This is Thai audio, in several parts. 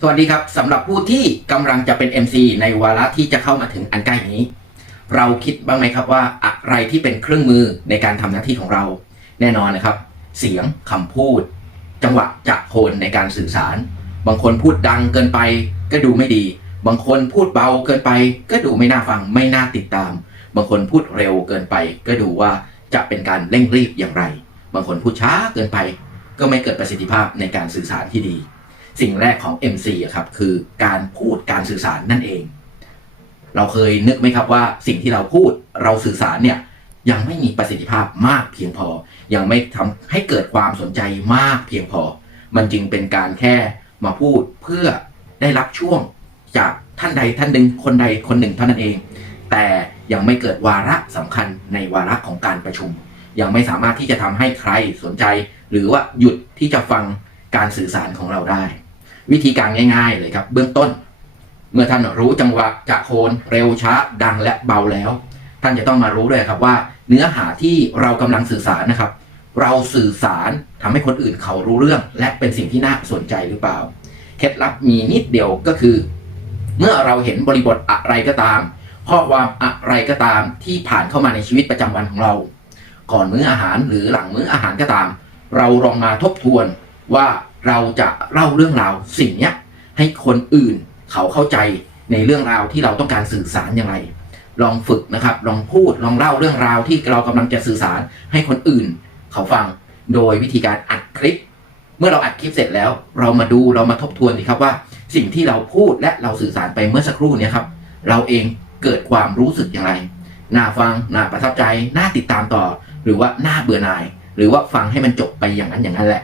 สวัสดีครับสำหรับผู้ที่กำลังจะเป็น MC ในวาระที่จะเข้ามาถึงอันใกล้นี้ เราคิดบ้างไหมครับว่าอะไรที่เป็นเครื่องมือในการทำหน้าที่ของเรา แน่นอนนะครับ เสียงคำพูด จังหวะจากโคนในการสื่อสาร บางคนพูดดังเกินไปก็ดูไม่ดี บางคนพูดเบาเกินไป ก็ดูไม่น่าฟังไม่น่าติดตาม บางคนพูดเร็วเกินไป ก็ดูว่าจะเป็นการเร่งรีบอย่างไร บางคนพูดช้าเกินไป ก็ไม่เกิดประสิทธิภาพในการสื่อสารที่ดี สิ่งแรกของ MC อะครับคือการพูดการสื่อสารนั่นเอง เราเคยนึกไหมครับว่าสิ่งที่เราพูดเราสื่อสารเนี่ยยังไม่มีประสิทธิภาพมากเพียงพอ ยังไม่ทำให้เกิดความสนใจมากเพียงพอ มันจึงเป็นการแค่มาพูดเพื่อได้รับช่วงจากท่านใดท่านหนึ่งคนใดคนหนึ่งเท่านั้นเอง แต่ยังไม่เกิดวาระสำคัญในวาระของการประชุม ยังไม่สามารถที่จะทำให้ใครสนใจ หรือว่าหยุดที่จะฟังการสื่อสารของเราได้ วิธีการง่าย ๆ เลยครับ เบื้องต้น เมื่อท่านรู้จังหวะจะโคนเร็วช้าดังและเบาแล้ว ท่านจะต้องมารู้ด้วยครับว่า เนื้อหาที่เรากำลังสื่อสารนะครับ เราสื่อสารทำให้คนอื่นเขารู้เรื่อง และเป็นสิ่งที่น่าสนใจหรือเปล่าเคล็ดลับมีนิดเดียวก็คือ เมื่อเราเห็นบริบทอะไรก็ตามข้อความอะไรก็ตามที่ผ่านเข้ามาในชีวิตประจำวันของเรา ก่อนมื้ออาหารหรือหลังมื้ออาหารก็ตาม เราลองมาทบทวนว่า เราจะเล่าเรื่องราวสิ่งนี้ให้คนอื่นเขาเข้าใจในเรื่องราวที่เราต้องการสื่อสารอย่างไร ลองฝึกนะครับ ลองพูดลองเล่าเรื่องราวที่เรากำลังจะสื่อสารให้คนอื่น เขาฟังโดยวิธีการอัดคลิป เมื่อเราอัดคลิปเสร็จแล้ว เรามาดูเรามาทบทวนดีครับว่า สิ่งที่เราพูดและเราสื่อสารไปเมื่อสักครู่นี้ครับเราเองเกิดความรู้สึกอย่างไร น่าฟัง น่าประทับใจ น่าติดตามต่อ หรือว่าน่าเบื่อหน่าย หรือว่าฟังให้มันจบไปอย่างนั้นอย่างนั้นแหละ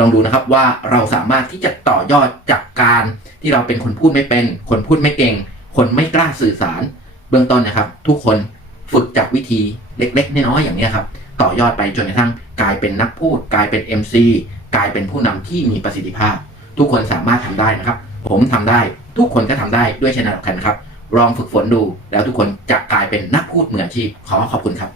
ลองดูนะครับว่าเราสามารถที่จะต่อยอดจากการที่เราเป็นคนพูดไม่เป็น คนพูดไม่เก่ง คนไม่กล้าสื่อสาร เบื้องต้นนะครับ ทุกคนฝึกจากวิธีเล็กๆน้อยๆอย่างนี้ครับ ต่อยอดไปจนกระทั่งกลายเป็นนักพูด กลายเป็น MC กลายเป็นผู้นำที่มีประสิทธิภาพ ทุกคนสามารถทำได้นะครับ ผมทำได้ทุกคนก็ทำได้ด้วยเช่นเดียวกันครับลองฝึกฝนดู แล้วทุกคนจะกลายเป็นนักพูดมืออาชีพขอขอบคุณครับ